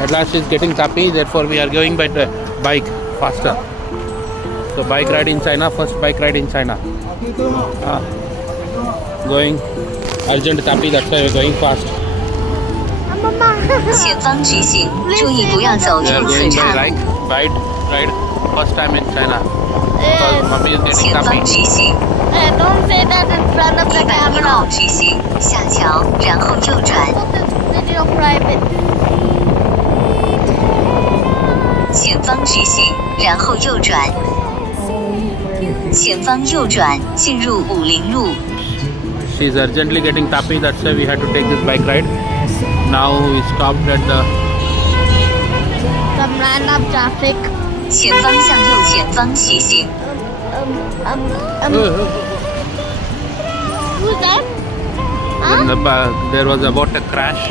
At last she's getting tappy, therefore we are going by the bike faster. So bike ride in China, first bike ride in China. Going urgent tappy, that's why we're going fast. 前方直行，注意不要走 We are 入此 going 岔 by 路。 bike ride, first time in China. Because mommy is getting 前方 tappy. 直行， Don't say that in front of the 100米 camera. 后直行，下桥，然后右转。 Video private. 前方直行，然后右转。前方右转，进入50路。 She's urgently getting tappy, that's why we had to take this bike ride. Now we stopped at the Some random traffic. 前方向右前方骑行。 Who's that? when there was about a crash.